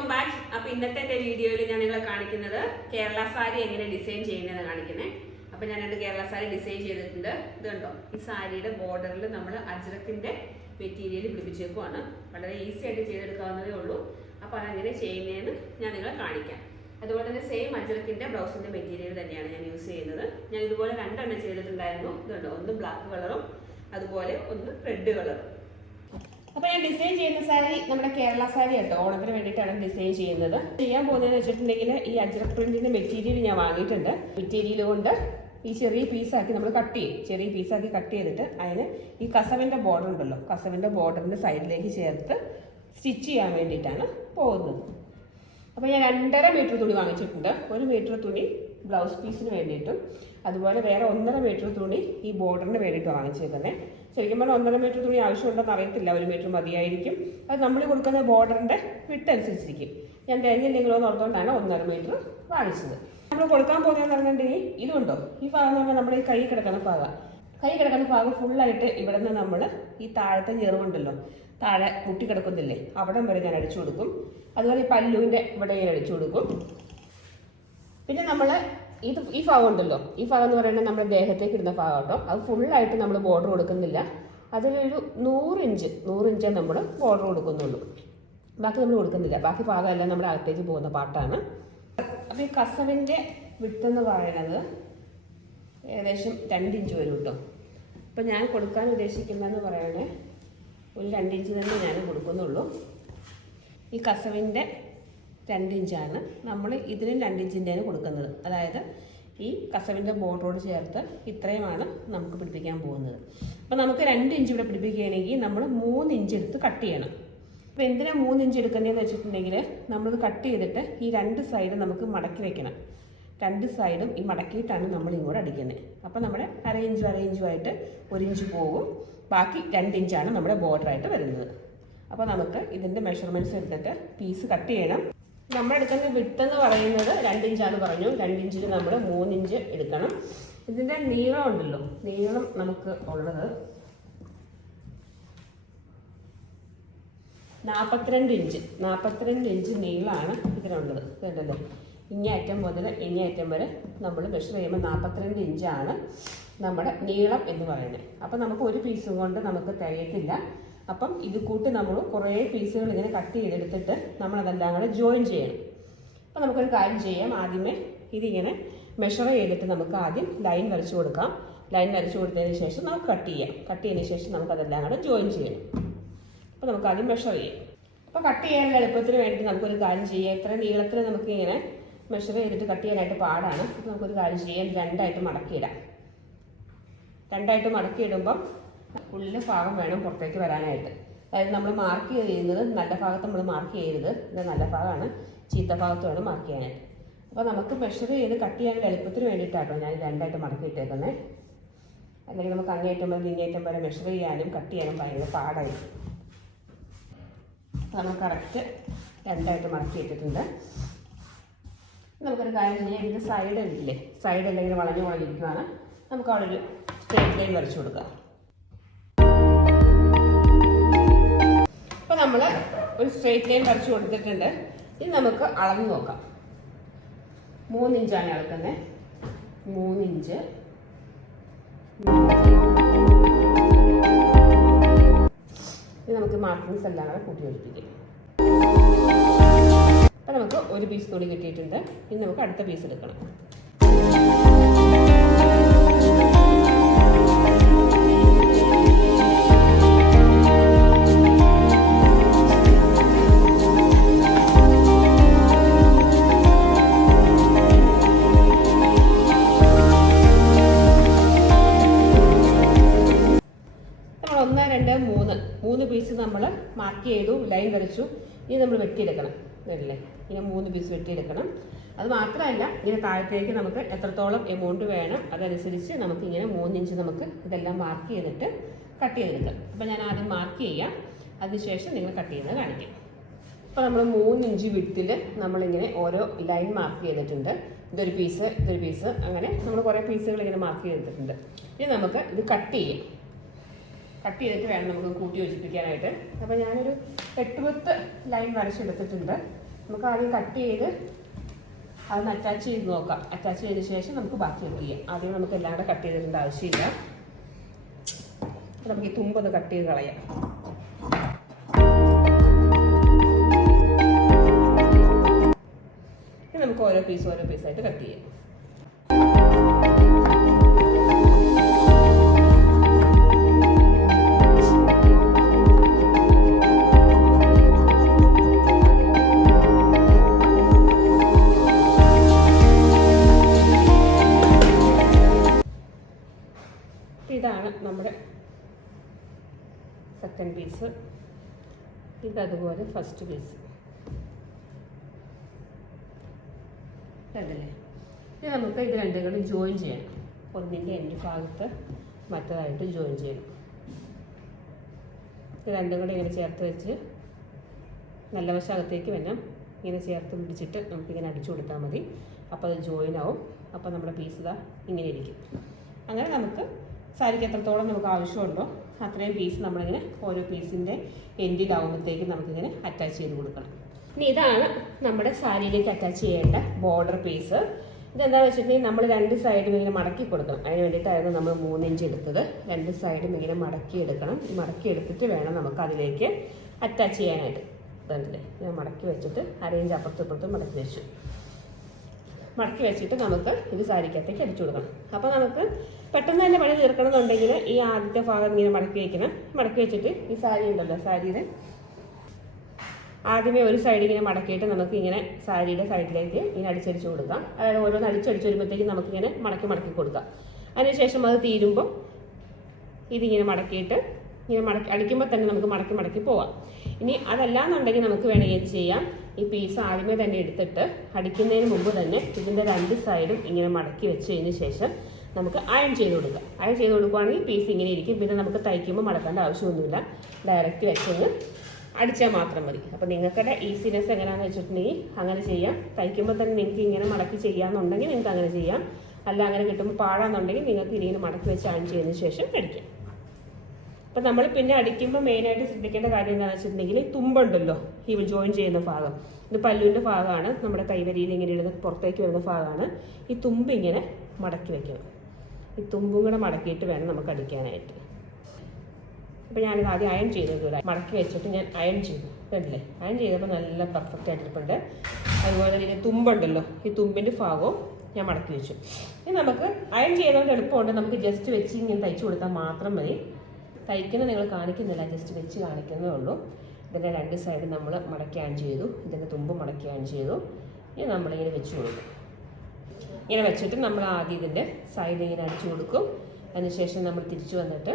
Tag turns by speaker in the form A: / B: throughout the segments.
A: Welcome back അപ്പൊ ഇന്നത്തെ എന്റെ വീഡിയോയിൽ ഞാൻ നിങ്ങളെ കാണിക്കുന്നത് കേരള സാരി എങ്ങനെ ഡിസൈൻ ചെയ്യുന്നതെന്ന് കാണിക്കുന്നത് അപ്പൊ ഞാൻ രണ്ട് കേരള സാരി ഡിസൈൻ ചെയ്തിട്ടുണ്ട്. ഇത് കണ്ടോ? ഈ സാരിയുടെ ബോർഡറിൽ നമ്മൾ അജ്രക്കിന്റെ മെറ്റീരിയൽ പിടിപ്പിച്ചേക്കുവാണ്. വളരെ ഈസി ആയിട്ട് ചെയ്തെടുക്കാവുന്നതേ ഉള്ളൂ. അപ്പൊ അതെങ്ങനെ ചെയ്യുന്നതെന്ന് ഞാൻ നിങ്ങളെ കാണിക്കാം. അതുപോലെ തന്നെ സെയിം അജ്രക്കിന്റെ ബ്ലൗസിന്റെ മെറ്റീരിയൽ തന്നെയാണ് ഞാൻ യൂസ് ചെയ്യുന്നത്. ഞാൻ ഇതുപോലെ രണ്ടെണ്ണം ചെയ്തിട്ടുണ്ടായിരുന്നു. ഇതുണ്ടോ ഒന്ന് ബ്ലാക്ക് കളറും അതുപോലെ ഒന്ന് റെഡ് കളറും അപ്പൊ ഞാൻ ഡിസൈൻ ചെയ്യുന്ന സാരി നമ്മുടെ കേരള സാരി കേട്ടോ ഓണത്തിന് വേണ്ടിയിട്ടാണ് ഡിസൈൻ ചെയ്യുന്നത്. ചെയ്യാൻ പോകുന്നതെന്ന് വെച്ചിട്ടുണ്ടെങ്കിൽ ഈ അജ്രക് പ്രിന്റിന്റെ മെറ്റീരിയൽ ഞാൻ വാങ്ങിയിട്ടുണ്ട്. മെറ്റീരിയൽ കൊണ്ട് ഈ ചെറിയ പീസാക്കി നമ്മൾ കട്ട് ചെയ്യും. ചെറിയ പീസാക്കി കട്ട് ചെയ്തിട്ട് അതിന് ഈ കസവിന്റെ ബോർഡർ ഉണ്ടല്ലോ. കസവിന്റെ ബോർഡറിന്റെ സൈഡിലേക്ക് ചേർത്ത് സ്റ്റിച്ച് ചെയ്യാൻ വേണ്ടിയിട്ടാണ് പോകുന്നത്. അപ്പോൾ ഞാൻ രണ്ടര മീറ്റർ തുണി വാങ്ങിച്ചിട്ടുണ്ട്. ഒരു മീറ്റർ തുണി ബ്ലൗസ് പീസിന് വേണ്ടിയിട്ടും അതുപോലെ വേറെ ഒന്നര മീറ്റർ തുണി ഈ ബോർഡറിന് വേണ്ടിയിട്ട് വാങ്ങിച്ചേക്കുന്നത് ശരിക്കും പറഞ്ഞാൽ ഒന്നര മീറ്റർ തുണി ആവശ്യമുണ്ടെന്ന് അറിയത്തില്ല. ഒരു മീറ്റർ മതിയായിരിക്കും. അത് നമ്മൾ കൊടുക്കുന്ന ബോർഡറിന്റെ വിട്ടനുസരിച്ചിരിക്കും ഞാൻ തിരഞ്ഞില്ലെങ്കിലോ എന്ന് ഓർത്തുകൊണ്ടാണ് ഒന്നര മീറ്റർ വാങ്ങിച്ചത്. നമ്മൾ കൊടുക്കാൻ പോകുന്നതെന്ന് പറഞ്ഞിട്ടുണ്ടെങ്കിൽ ഇതുണ്ടോ? ഈ ഭാഗം എന്ന് പറഞ്ഞാൽ നമ്മുടെ ഈ കൈ കിടക്കുന്ന ഭാഗം. കൈ കിടക്കുന്ന ഭാഗം ഫുള്ളായിട്ട് ഇവിടെ നിന്ന് നമ്മൾ ഈ താഴത്തെ ഞെറുകൊണ്ടല്ലോ താഴെ മുട്ടി കിടക്കുന്നില്ലേ അവിടം വരെ ഞാൻ അടിച്ചു കൊടുക്കും. അതുപോലെ ഈ പല്ലുവിന്റെ ഇവിടെ ഞാൻ അടിച്ചു കൊടുക്കും. പിന്നെ നമ്മൾ ഇത് ഈ ഭാഗം ഉണ്ടല്ലോ. ഈ ഭാഗം എന്ന് പറയുന്നത് നമ്മുടെ ദേഹത്തേക്ക് ഇടുന്ന ഭാഗം കേട്ടോ അത് ഫുള്ളായിട്ട് നമ്മൾ ബോർഡർ കൊടുക്കുന്നില്ല. അതിലൊരു നൂറ് ഇഞ്ച് നൂറ് ഇഞ്ചേ നമ്മൾ ബോർഡർ കൊടുക്കുന്നുള്ളൂ. ബാക്കി നമ്മൾ കൊടുക്കുന്നില്ല. ബാക്കി ഭാഗം ഭാഗമെല്ലാം നമ്മുടെ അകത്തേക്ക് പോകുന്ന പാട്ടാണ്. അപ്പോൾ ഈ കസവിന്റെ വിട്ടെന്ന് പറയുന്നത് ഏകദേശം രണ്ട് ഇഞ്ച് വരും കേട്ടോ അപ്പം ഞാൻ കൊടുക്കാൻ ഉദ്ദേശിക്കുന്നതെന്ന് പറയണേ ഒരു രണ്ടിഞ്ച് തന്നെ ഞാൻ കൊടുക്കുന്നുള്ളൂ. ഈ കസവിന്റെ രണ്ട് ഇഞ്ചാണ് നമ്മൾ ഇതിനും രണ്ട് ഇഞ്ചിന്റെയാണ് കൊടുക്കുന്നത്. അതായത് ഈ കസവിന്റെ ബോർഡറോട് ചേർത്ത് ഇത്രയുമാണ് നമുക്ക് പിടിപ്പിക്കാൻ പോകുന്നത്. അപ്പോൾ നമുക്ക് രണ്ട് ഇഞ്ച് ഇവിടെ പിടിപ്പിക്കുകയാണെങ്കിൽ നമ്മൾ മൂന്ന് ഇഞ്ച് എടുത്ത് കട്ട് ചെയ്യണം. അപ്പോൾ എന്തിനാ മൂന്ന് ഇഞ്ച് എടുക്കുന്നതെന്ന് വെച്ചിട്ടുണ്ടെങ്കിൽ നമ്മളിത് കട്ട് ചെയ്തിട്ട് ഈ രണ്ട് സൈഡ് നമുക്ക് മടക്കി വെക്കണം. രണ്ട് സൈഡും ഈ മടക്കിയിട്ടാണ് നമ്മൾ ഇങ്ങോട്ട് അടിക്കുന്നത്. അപ്പോൾ നമ്മുടെ അര ഇഞ്ചും അര ഇഞ്ചുമായിട്ട് ഒരു ഇഞ്ച് പോകും. ബാക്കി രണ്ട് ഇഞ്ചാണ് നമ്മുടെ ബോർഡറായിട്ട് വരുന്നത്. അപ്പോൾ നമുക്ക് ഇതിന്റെ മെഷർമെന്റ്സ് എടുത്തിട്ട് പീസ് കട്ട് ചെയ്യണം. നമ്മൾ എടുക്കുന്ന വിട്ട് എന്ന് പറയുന്നത് രണ്ട് ഇഞ്ചാണ് പറഞ്ഞു. രണ്ട് ഇഞ്ചിൽ നമ്മൾ മൂന്നിഞ്ച് എടുക്കണം. ഇതിന്റെ നീളം ഉണ്ടല്ലോ. നീളം നമുക്ക് ഉള്ളത് നാൽപ്പത്തിരണ്ട് ഇഞ്ച്. നാൽപ്പത്തിരണ്ട് ഇഞ്ച് നീളമാണ് ഇതിനുള്ളത് വേണ്ടത് ഇങ്ങേ അറ്റം മുതൽ ഇങ്ങേ അറ്റം വരെ നമ്മൾ മെഷർ ചെയ്യുമ്പോൾ നാൽപ്പത്തിരണ്ട് ഇഞ്ചാണ് നമ്മുടെ നീളം എന്ന് പറയുന്നത്. അപ്പോൾ നമുക്ക് ഒരു പീസും കൊണ്ട് നമുക്ക് തികയത്തില്ല. അപ്പം ഇത് കൂട്ടി നമ്മൾ കുറേ പീസുകൾ ഇങ്ങനെ കട്ട് ചെയ്തെടുത്തിട്ട് നമ്മളതെല്ലാം കൂടെ ജോയിൻ ചെയ്യണം. അപ്പം നമുക്കൊരു കാര്യം ചെയ്യാം. ആദ്യമേ ഇതിങ്ങനെ മെഷർ ചെയ്തിട്ട് നമുക്ക് ആദ്യം ലൈൻ വരച്ചു കൊടുക്കാം. ലൈൻ വരച്ചു കൊടുത്തതിന് ശേഷം നമുക്ക് കട്ട് ചെയ്യാം. കട്ട് ചെയ്തതിന് ശേഷം നമുക്കതെല്ലാം കൂടെ ജോയിൻ ചെയ്യണം. അപ്പോൾ നമുക്ക് ആദ്യം മെഷർ ചെയ്യാം. അപ്പോൾ കട്ട് ചെയ്യാനുള്ള എളുപ്പത്തിന് വേണ്ടി നമുക്കൊരു കാര്യം ചെയ്യാം. എത്ര നീളത്തിൽ നമുക്ക് ഇങ്ങനെ മെഷർ ചെയ്തിട്ട് കട്ട് ചെയ്യാനായിട്ട് പാടാണ്. അപ്പോൾ നമുക്കൊരു കാര്യം ചെയ്യാം. രണ്ടായിട്ട് മടക്കിയിടാം. രണ്ടായിട്ട് മടക്കിയിടുമ്പം ഉള്ളിലെ ഭാഗം വേണം പുറത്തേക്ക് വരാനായിട്ട്. അതായത് നമ്മൾ മാർക്ക് ചെയ്യുന്നത് നല്ല ഭാഗത്ത് നമ്മൾ മാർക്ക് ചെയ്യരുത്. ഇത് നല്ല ഭാഗമാണ്. ചീത്ത ഭാഗത്ത് വേണം മാർക്ക് ചെയ്യാനായിട്ട്. അപ്പോൾ നമുക്ക് മെഷർ ചെയ്ത് കട്ട് ചെയ്യാൻ എളുപ്പത്തിന് വേണ്ടിയിട്ടാട്ടോ ഞാൻ രണ്ടായിട്ട് മടക്കി ഇട്ടേക്കുന്നത് അല്ലെങ്കിൽ നമുക്ക് അങ്ങേറ്റം വരെ ഇങ്ങേറ്റം വരെ മെഷർ ചെയ്യാനും കട്ട് ചെയ്യാനും ഭയങ്കര പാടായിരിക്കും. നമ്മൾ കറക്റ്റ് രണ്ടായിട്ട് മടക്കി ഇട്ടിട്ടുണ്ട്. നമുക്കൊരു കാര്യം ചെയ്യാം. ഇത് സൈഡ് ഇല്ലേ? സൈഡ് അല്ലെങ്കിൽ വളഞ്ഞു വളഞ്ഞിരിക്കുവാണ് നമുക്ക് അവിടെ ഒരു സ്ട്രേറ്റ് ലൈൻ വരച്ചു കൊടുക്കാം. നമ്മൾ ഒരു സ്ട്രേറ്റ് ലൈൻ വരച്ചു കൊടുത്തിട്ടുണ്ട്. ഇനി നമുക്ക് അളന്ന് നോക്കാം. മൂന്നിഞ്ചാണ് അളക്കുന്നത്. മൂന്നിഞ്ച്. ഇനി നമുക്ക് മാർക്കിങ്സ് എല്ലാം കൂടെ കൂട്ടി യോജിപ്പിക്കാം. അപ്പം നമുക്ക് ഒരു പീസ് തുണി കിട്ടിയിട്ടുണ്ട്. ഇനി നമുക്ക് അടുത്ത പീസ് എടുക്കണം. നമ്മൾ മാർക്ക് ചെയ്തു ലൈൻ വരച്ചു. ഇനി നമ്മൾ വെട്ടിയെടുക്കണം. ഇതല്ലേ ഇങ്ങനെ മൂന്ന് പീസ് വെട്ടിയെടുക്കണം. അത് മാത്രമല്ല ഇങ്ങനെ താഴത്തേക്ക് നമുക്ക് എത്രത്തോളം എമൗണ്ട് വേണം അതനുസരിച്ച് നമുക്ക് ഇങ്ങനെ മൂന്നിഞ്ച് നമുക്ക് ഇതെല്ലാം മാർക്ക് ചെയ്തിട്ട് കട്ട് ചെയ്തെടുക്കാം. അപ്പോൾ ഞാൻ ആദ്യം മാർക്ക് ചെയ്യാം. അതിനുശേഷം നിങ്ങൾ കട്ട് ചെയ്യുന്നത് കാണിക്കാം. അപ്പോൾ നമ്മൾ മൂന്നിഞ്ച് വിട്ടിൽ നമ്മളിങ്ങനെ ഓരോ ലൈൻ മാർക്ക് ചെയ്തിട്ടുണ്ട്. ഇതൊരു പീസ് ഇതൊരു പീസ് അങ്ങനെ നമ്മൾ കുറേ പീസുകൾ ഇങ്ങനെ മാർക്ക് ചെയ്തിട്ടുണ്ട്. ഇനി നമുക്ക് ഇത് കട്ട് ചെയ്യാം. കട്ട് ചെയ്തിട്ട് വേണം നമുക്ക് കൂട്ടി യോജിപ്പിക്കാനായിട്ട്. അപ്പോൾ ഞാനൊരു എട്ടുപത്ത് ലൈൻ വരച്ചെടുത്തിട്ടുണ്ട്. നമുക്ക് ആദ്യം കട്ട് ചെയ്ത് അതൊന്ന് അറ്റാച്ച് ചെയ്ത് നോക്കാം. അറ്റാച്ച് ചെയ്ത ശേഷം നമുക്ക് ബാക്കി എന്ത് ചെയ്യാം. ആദ്യം നമുക്ക് എല്ലാം കൂടെ കട്ട് ചെയ്തിടേണ്ട ആവശ്യമില്ല. നമുക്ക് ഈ തുമ്പൊന്ന് കട്ട് ചെയ്ത് കളയാം. നമുക്ക് ഓരോ പീസ് ഓരോ പീസായിട്ട് കട്ട് ചെയ്യാം. നമ്മുടെ സെക്കൻഡ് പീസ് ഇതതുപോലെ ഫസ്റ്റ് പീസ് അതല്ലേ ഇനി നമുക്ക് ഇത് രണ്ടും കൂടി ജോയിൻ ചെയ്യണം. ഒന്നിന്റെ എന്റെ ഭാഗത്ത് മറ്റേതായിട്ട് ജോയിൻ ചെയ്യണം. ഇത് രണ്ടും കൂടി ഇങ്ങനെ ചേർത്ത് വെച്ച് നല്ല വശാകത്തേക്ക് വേണം ഇങ്ങനെ ചേർത്ത് പിടിച്ചിട്ട് നമുക്കിങ്ങനെ അടിച്ചു കൊടുത്താൽ മതി. അപ്പോൾ അത് ജോയിൻ ആവും. അപ്പോൾ നമ്മുടെ പീസ് ഇതാ ഇങ്ങനെ ഇരിക്കും. അങ്ങനെ നമുക്ക് സാരിക്ക് എത്രത്തോളം നമുക്ക് ആവശ്യമുണ്ടോ അത്രയും പീസ് നമ്മളിങ്ങനെ ഓരോ പീസിന്റെ എൻഡിലാവുമ്പോഴത്തേക്ക് നമുക്കിങ്ങനെ അറ്റാച്ച് ചെയ്ത് കൊടുക്കണം. ഇനി ഇതാണ് നമ്മുടെ സാരിയിലേക്ക് അറ്റാച്ച് ചെയ്യേണ്ട ബോർഡർ പീസ് ഇതെന്താണെന്ന് വെച്ചിട്ടുണ്ടെങ്കിൽ നമ്മൾ രണ്ട് സൈഡും ഇങ്ങനെ മടക്കി കൊടുക്കണം. അതിന് വേണ്ടിയിട്ടായിരുന്നു നമ്മൾ മൂന്ന് ഇഞ്ച് എടുത്തത്. രണ്ട് സൈഡും ഇങ്ങനെ മടക്കി എടുക്കണം. മടക്കി എടുത്തിട്ട് വേണം നമുക്ക് അതിലേക്ക് അറ്റാച്ച് ചെയ്യാനായിട്ട്. ഇതല്ലേ ഞാൻ മടക്കി വെച്ചിട്ട് അരയിഞ്ച് അപ്പുറത്തും ഇപ്പുറത്തും മടക്കി വെച്ചു. മടക്കി വെച്ചിട്ട് നമുക്ക് ഇത് സാരിക്കകത്തേക്ക് അടിച്ചു കൊടുക്കണം. അപ്പോൾ നമുക്ക് പെട്ടെന്ന് തന്നെ പണി തീർക്കണമെന്നുണ്ടെങ്കിൽ ഈ ആദ്യത്തെ ഭാഗം ഇങ്ങനെ മടക്കി വയ്ക്കണം മടക്കി വെച്ചിട്ട് ഈ സാരി ഉണ്ടല്ലോ സാരിയുടെ. ആദ്യമേ ഒരു സൈഡ് ഇങ്ങനെ മടക്കിയിട്ട് നമുക്ക് ഇങ്ങനെ സാരിയുടെ സൈഡിലേക്ക് ഇങ്ങനെ അടിച്ചടിച്ച് കൊടുക്കാം. അതായത് ഓരോന്ന് അടിച്ചടിച്ച് വരുമ്പോഴത്തേക്കും നമുക്കിങ്ങനെ മടക്കി മടക്കി കൊടുക്കാം. അതിനുശേഷം അത് തീരുമ്പോൾ ഇതിങ്ങനെ മടക്കിയിട്ട് ഇങ്ങനെ മടക്കി അടിക്കുമ്പോൾ തന്നെ നമുക്ക് മടക്കി മടക്കി പോവാം. ഇനി അതല്ലാന്നുണ്ടെങ്കിൽ നമുക്ക് വേണമെങ്കിൽ ചെയ്യാം? ഈ പീസ് ആദ്യമേ തന്നെ എടുത്തിട്ട് അടിക്കുന്നതിന് മുമ്പ് തന്നെ ഇതിന്റെ രണ്ട് സൈഡും ഇങ്ങനെ മടക്കി വെച്ചതിന് ശേഷം നമുക്ക് അയൺ ചെയ്ത് കൊടുക്കുക അയൺ ചെയ്ത് കൊടുക്കുകയാണെങ്കിൽ പീസ് ഇങ്ങനെ ഇരിക്കും. പിന്നെ നമുക്ക് തയ്ക്കുമ്പോൾ മടക്കേണ്ട ആവശ്യമൊന്നുമില്ല. ഡയറക്റ്റ് വെച്ചൊന്ന് അടിച്ചാൽ മാത്രം മതി. അപ്പോൾ നിങ്ങൾക്കുടെ ഈസിനെസ് എങ്ങനെയാണെന്ന് വെച്ചിട്ടുണ്ടെങ്കിൽ അങ്ങനെ ചെയ്യാം. തയ്ക്കുമ്പോൾ തന്നെ നിങ്ങൾക്ക് ഇങ്ങനെ മടക്കി ചെയ്യാമെന്നുണ്ടെങ്കിൽ നിങ്ങൾക്ക് അങ്ങനെ ചെയ്യാം. അല്ല അങ്ങനെ കിട്ടുമ്പോൾ പാഴാന്നുണ്ടെങ്കിൽ നിങ്ങൾക്ക് ഇങ്ങനെ മടക്കി വെച്ച് അയൺ ചെയ്തതിന് ശേഷം അടിക്കാം. അപ്പം നമ്മൾ പിന്നെ അടിക്കുമ്പോൾ മെയിനായിട്ട് ശ്രദ്ധിക്കേണ്ട കാര്യം എന്താണെന്ന് വെച്ചിട്ടുണ്ടെങ്കിൽ തുമ്പുണ്ടല്ലോ. ഈ ജോയിൻ ചെയ്യുന്ന ഭാഗം. ഇത് പല്ലുവിന്റെ ഭാഗമാണ്. നമ്മുടെ കൈവരിയിൽ ഇങ്ങനെ ഇടുന്ന പുറത്തേക്ക് വരുന്ന ഭാഗമാണ്. ഈ തുമ്പ് ഇങ്ങനെ മടക്കി വെക്കണം. ഈ തുമ്പും കൂടെ മടക്കിയിട്ട് വേണം നമുക്ക് അടിക്കാനായിട്ട്. അപ്പോൾ ഞാനിത് ആദ്യം അയൺ ചെയ്തത് മടക്കി വെച്ചിട്ട് ഞാൻ അയൺ ചെയ്തു. കണ്ടില്ലേ? അയൺ ചെയ്തപ്പോൾ നല്ല പെർഫെക്റ്റ് ആയിട്ടിരിപ്പുണ്ട്. അതുപോലെ തന്നെ തുമ്പുണ്ടല്ലോ. ഈ തുമ്പിന്റെ ഭാഗവും ഞാൻ മടക്കി വെച്ചു. ഇനി നമുക്ക് അയൺ ചെയ്യുന്നതുകൊണ്ട് എളുപ്പമുണ്ട്. നമുക്ക് ജസ്റ്റ് വെച്ച് ഇങ്ങനെ തയ്ച്ചു കൊടുത്താൽ മാത്രം മതി. തയ്ക്കുന്നത് നിങ്ങൾ കാണിക്കുന്നില്ല. ജസ്റ്റ് വെച്ച് കാണിക്കുന്നേ ഉള്ളൂ. ഇതിന്റെ രണ്ട് സൈഡ് നമ്മൾ മടക്കി അയൺ ചെയ്തു. ഇതിന്റെ തുമ്പ് മടക്കി അയൺ ചെയ്തു. ഇനി നമ്മളിങ്ങനെ വെച്ച് കൊടുക്കും. ഇങ്ങനെ വെച്ചിട്ട് നമ്മൾ ആദ്യം ഇതിന്റെ സൈഡ് ഇങ്ങനെ അടിച്ചു കൊടുക്കും. അതിനുശേഷം നമ്മൾ തിരിച്ചു വന്നിട്ട്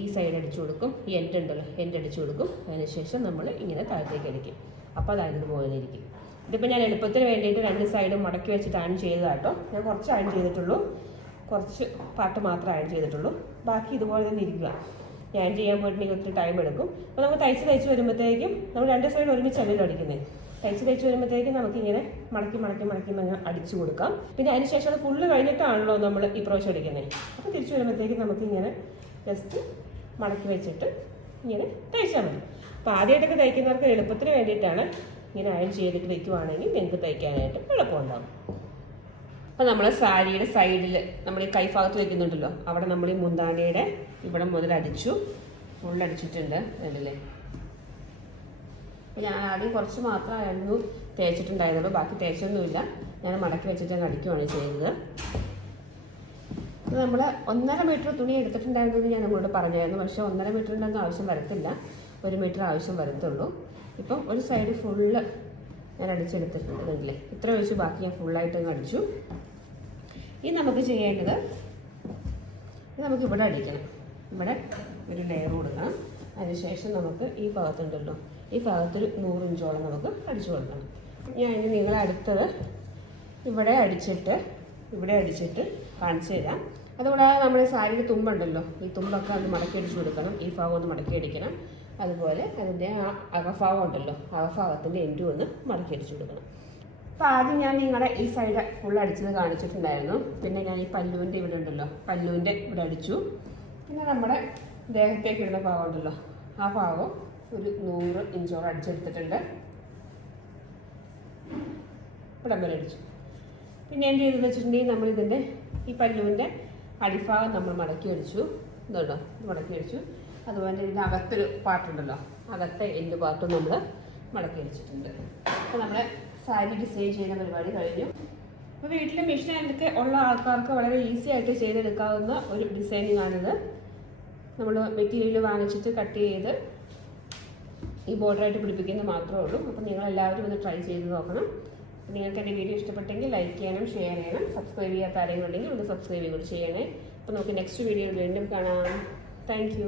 A: ഈ സൈഡ് അടിച്ചു കൊടുക്കും. ഈ എൻഡ് ഉണ്ടല്ലോ എൻഡ് അടിച്ചു കൊടുക്കും. അതിനുശേഷം നമ്മൾ ഇങ്ങനെ താഴത്തേക്ക് അടിക്കും. അപ്പോൾ അതായത് ഇതുപോലെ ഇരിക്കും. ഇതിപ്പോൾ ഞാൻ എളുപ്പത്തിന് വേണ്ടിയിട്ട് രണ്ട് സൈഡും മടക്കി വെച്ചിട്ട് അയൺ ചെയ്തതാട്ടോ ഞാൻ കുറച്ച് അയൺ ചെയ്തിട്ടുള്ളൂ. കുറച്ച് പാട്ട് മാത്രം അയൺ ചെയ്തിട്ടുള്ളൂ. ബാക്കി ഇതുപോലെ തന്നെ ഇരിക്കുക. ഞാൻ ചെയ്യാൻ പോയിട്ടുണ്ടെങ്കിൽ ഒത്തിരി ടൈം എടുക്കും. അപ്പോൾ നമ്മൾ തയ്ച്ച് തയ്ച്ച് വരുമ്പോഴത്തേക്കും നമ്മൾ രണ്ട് സൈഡ് ഒരുമിച്ചല്ലല്ലോ അടിക്കുന്നത് തയ്ച്ച് കഴിച്ച് വരുമ്പോഴത്തേക്കും നമുക്കിങ്ങനെ മടക്കി മടക്കി മടക്കി അങ്ങ് അടിച്ചു കൊടുക്കാം. പിന്നെ അതിനുശേഷം അത് ഫുള്ള് കഴിഞ്ഞിട്ടാണല്ലോ നമ്മൾ ഈ പ്രാവശ്യം അടിക്കുന്നത് അപ്പോൾ തിരിച്ചു വരുമ്പോഴത്തേക്കും നമുക്കിങ്ങനെ ജസ്റ്റ് മടക്കി വെച്ചിട്ട് ഇങ്ങനെ തയ്ച്ചാൽ മതി. അപ്പോൾ ആദ്യമായിട്ടൊക്കെ തയ്ക്കുന്നവർക്ക് എളുപ്പത്തിന് വേണ്ടിയിട്ടാണ് ഇങ്ങനെ അയൺ ചെയ്തിട്ട് വെക്കുവാണെങ്കിൽ നിങ്ങൾക്ക് തയ്ക്കാനായിട്ട് എളുപ്പമുണ്ടാകും അപ്പോൾ നമ്മൾ സാരിയുടെ സൈഡിൽ നമ്മൾ ഈ കൈഭാഗത്ത് വെക്കുന്നുണ്ടല്ലോ അവിടെ നമ്മൾ ഈ മുന്താണിയുടെ ഇവിടെ മുതൽ അടിച്ചു ഫുൾ അടിച്ചിട്ടുണ്ട് അല്ലേ ഞാൻ ആദ്യം കുറച്ച് മാത്രമായിരുന്നു തേച്ചിട്ടുണ്ടായിരുന്നുള്ളൂ. ബാക്കി തേച്ചൊന്നുമില്ല. ഞാൻ മടക്കി വെച്ചിട്ട് അടിക്കുകയാണ് ചെയ്തത് നമ്മൾ ഒന്നര മീറ്റർ തുണി എടുത്തിട്ടുണ്ടായിരുന്നു ഞാൻ നമ്മളോട് പറഞ്ഞായിരുന്നു. പക്ഷേ ഒന്നര മീറ്ററിന്റെ ഒന്നും ആവശ്യം വരത്തില്ല. ഒരു മീറ്റർ ആവശ്യം വരത്തുള്ളൂ. ഇപ്പം ഒരു സൈഡ് ഫുള്ള് ഞാൻ അടിച്ചെടുത്തിട്ടുണ്ട് ഇതില്ലേ ഇത്ര വെച്ച് ബാക്കി ഞാൻ ഫുള്ളായിട്ട് അടിച്ചു. ഇനി നമുക്ക് ചെയ്യേണ്ടത് നമുക്ക് ഇവിടെ അടിക്കണം. ഇവിടെ ഒരു ലെയർ കൊടുക്കണം. അതിനുശേഷം നമുക്ക് ഈ ഭാഗത്തുണ്ടല്ലോ ഈ ഭാഗത്തൊരു നൂറ് ഇഞ്ചോളം നമുക്ക് അടിച്ചു കൊടുക്കണം. ഞാൻ ഇനി നിങ്ങൾ അടുത്തത് ഇവിടെ അടിച്ചിട്ട് ഇവിടെ അടിച്ചിട്ട് കാണിച്ചു തരാം. അതുകൂടാതെ നമ്മുടെ സാരിയുടെ തുമ്പുണ്ടല്ലോ ഈ തുമ്പൊക്കെ ഒന്ന് മടക്കി അടിച്ചു കൊടുക്കണം. ഈ ഭാഗം ഒന്ന് മടക്കി അടിക്കണം. അതുപോലെ അതിന്റെ ആ അകഭാഗം ഉണ്ടല്ലോ അകഭാഗത്തിന്റെ എൻഡും ഒന്ന് മടക്കി അടിച്ചു കൊടുക്കണം. അപ്പോൾ ആദ്യം ഞാൻ നിങ്ങളുടെ ഈ സൈഡ് ഫുൾ അടിച്ചത് കാണിച്ചിട്ടുണ്ടായിരുന്നു. പിന്നെ ഞാൻ ഈ പല്ലുവിന്റെ ഇവിടെ ഉണ്ടല്ലോ പല്ലുവിന്റെ ഇവിടെ അടിച്ചു. പിന്നെ നമ്മുടെ ദേഹത്തേക്ക് ഇടുന്ന ഭാഗം ഉണ്ടല്ലോ ആ ഭാഗം ഒരു നൂറ് ഇഞ്ചോളം അടിച്ചെടുത്തിട്ടുണ്ട്. ഇവിടം അടിച്ചു. പിന്നെ എന്ത് ചെയ്തെന്ന് വെച്ചിട്ടുണ്ടെങ്കിൽ നമ്മൾ ഇതിന്റെ ഈ പല്ലുവിന്റെ അടിഭാഗം നമ്മൾ മടക്കി അടിച്ചു. ഇതുണ്ടോ ഇത് മടക്കി അടിച്ചു. അതുപോലെ ഇതിന്റെ അകത്തൊരു പാർട്ടുണ്ടല്ലോ. അകത്തെ എല്ല് പാർട്ടും നമ്മൾ മടക്കി അടിച്ചിട്ടുണ്ട്. അപ്പോൾ നമ്മുടെ സാരി ഡിസൈൻ ചെയ്യുന്ന പരിപാടി കഴിഞ്ഞു. അപ്പോൾ വീട്ടിൽ മെഷീൻ ഒക്കെ ഉള്ള ആൾക്കാർക്ക് വളരെ ഈസി ആയിട്ട് ചെയ്തെടുക്കാവുന്ന ഒരു ഡിസൈനിങ് ആണിത് നമ്മൾ മെറ്റീരിയൽ വാങ്ങിച്ചിട്ട് കട്ട് ചെയ്ത് ഈ ബോർഡറായിട്ട് പിടിപ്പിക്കുന്നത് മാത്രമേ ഉള്ളൂ. നിങ്ങൾ എല്ലാവരും ഒന്ന് ട്രൈ ചെയ്ത് നോക്കണം. നിങ്ങൾക്ക് എന്റെ വീഡിയോ ഇഷ്ടപ്പെട്ടെങ്കിൽ ലൈക്ക് ചെയ്യണം ഷെയർ ചെയ്യണം സബ്സ്ക്രൈബ് ചെയ്യാത്ത ആരെങ്കിലും ഉണ്ടെങ്കിൽ ഒന്ന് സബ്സ്ക്രൈബ് കൂടി ചെയ്യണേ. അപ്പോൾ നമുക്ക് നെക്സ്റ്റ് വീഡിയോ വീണ്ടും കാണാം. താങ്ക്